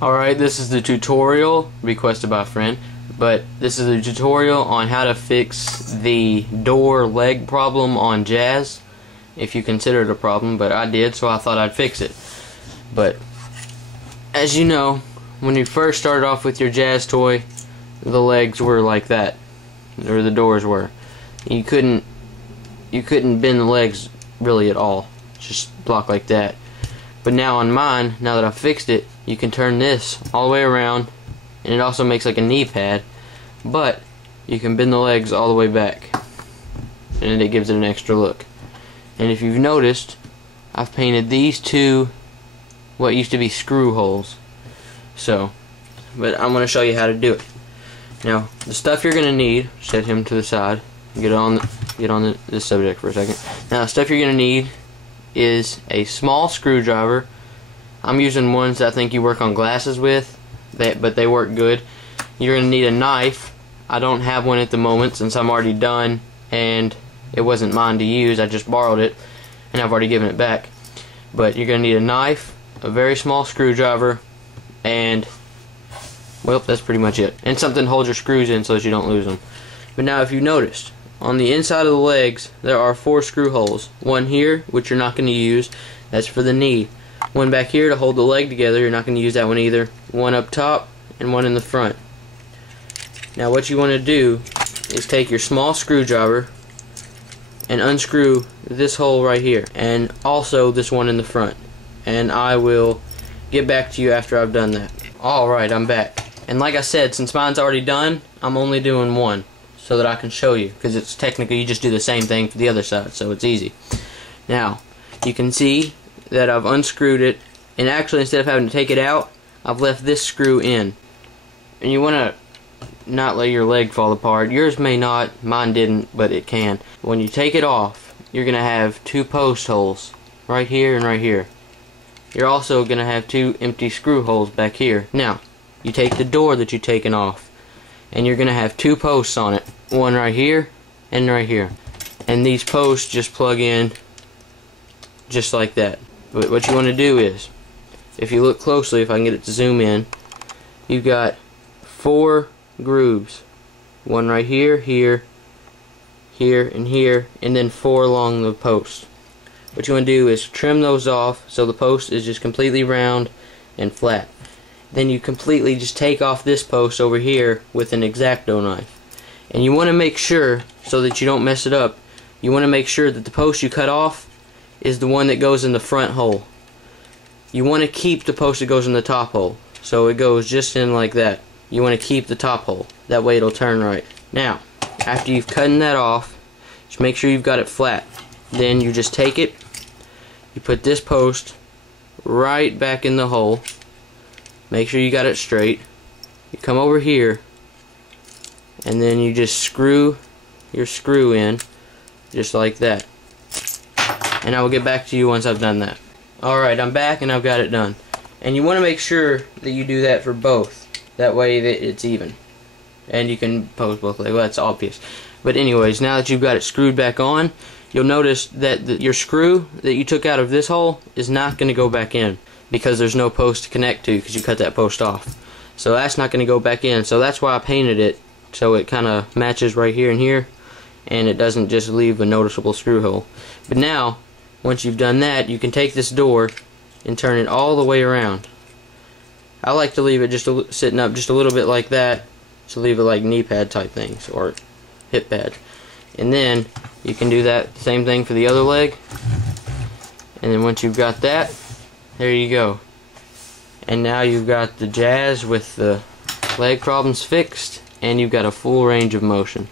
Alright, this is the tutorial requested by a friend, but this is a tutorial on how to fix the door leg problem on Jazz, if you consider it a problem, but I did, so I thought I'd fix it. But as you know, when you first started off with your Jazz toy, the legs were like that, or the doors were. You couldn't bend the legs really at all, just block like that. But now on mine, now that I've fixed it, you can turn this all the way around, and it also makes like a knee pad, but you can bend the legs all the way back, and it gives it an extra look. And if you've noticed, I've painted these two what used to be screw holes. But I'm going to show you how to do it. Now, the stuff you're going to need, set him to the side, get on this subject for a second. Now, the stuff you're going to need is a small screwdriver. I'm using ones that I think you work on glasses with, but they work good. You're going to need a knife. I don't have one at the moment since I'm already done and it wasn't mine to use. I just borrowed it and I've already given it back. But you're going to need a knife, a very small screwdriver, and well, that's pretty much it. And something to hold your screws in so that you don't lose them. But now, if you noticed, on the inside of the legs there are 4 screw holes. One here, which you're not going to use, that's for the knee. One back here to hold the leg together, you're not going to use that one either. One up top and one in the front. Now what you want to do is take your small screwdriver and unscrew this hole right here, and also this one in the front. And I will get back to you after I've done that. Alright, I'm back. And like I said, since mine's already done, I'm only doing one so that I can show you, because it's technically you just do the same thing for the other side, so it's easy. Now, you can see that I've unscrewed it, and actually instead of having to take it out, I've left this screw in. And you want to not let your leg fall apart. Yours may not, mine didn't, but it can. When you take it off, you're going to have 2 post holes, right here and right here. You're also going to have 2 empty screw holes back here. Now, you take the door that you've taken off, and you're going to have 2 posts on it. One right here and right here. And these posts just plug in just like that. But what you want to do is, if you look closely, if I can get it to zoom in, you've got 4 grooves. One right here, here, here, and here, and then 4 along the post. What you want to do is trim those off so the post is just completely round and flat. Then you completely just take off this post over here with an X-Acto knife. And you want to make sure, so that you don't mess it up, you want to make sure that the post you cut off is the one that goes in the front hole. You want to keep the post that goes in the top hole, so it goes just in like that. You want to keep the top hole, that way it'll turn right. Now, after you've cut that off, just make sure you've got it flat. Then you just take it, you put this post right back in the hole, make sure you got it straight, you come over here, and then you just screw your screw in just like that. And I will get back to you once I've done that. Alright, I'm back and I've got it done. And you want to make sure that you do that for both, that way that it's even. And you can post both legs. Well, that's obvious. But anyways, now that you've got it screwed back on, you'll notice that your screw that you took out of this hole is not going to go back in, because there's no post to connect to, because you cut that post off. So that's not going to go back in. So that's why I painted it, so it kind of matches right here and here, and it doesn't just leave a noticeable screw hole. But now, once you've done that, you can take this door and turn it all the way around. I like to leave it just sitting up just a little bit like that, to leave it like knee pad type things, or hip pad. And then you can do that same thing for the other leg. And then once you've got that, there you go. And now you've got the Jazz with the leg problems fixed, and you've got a full range of motion.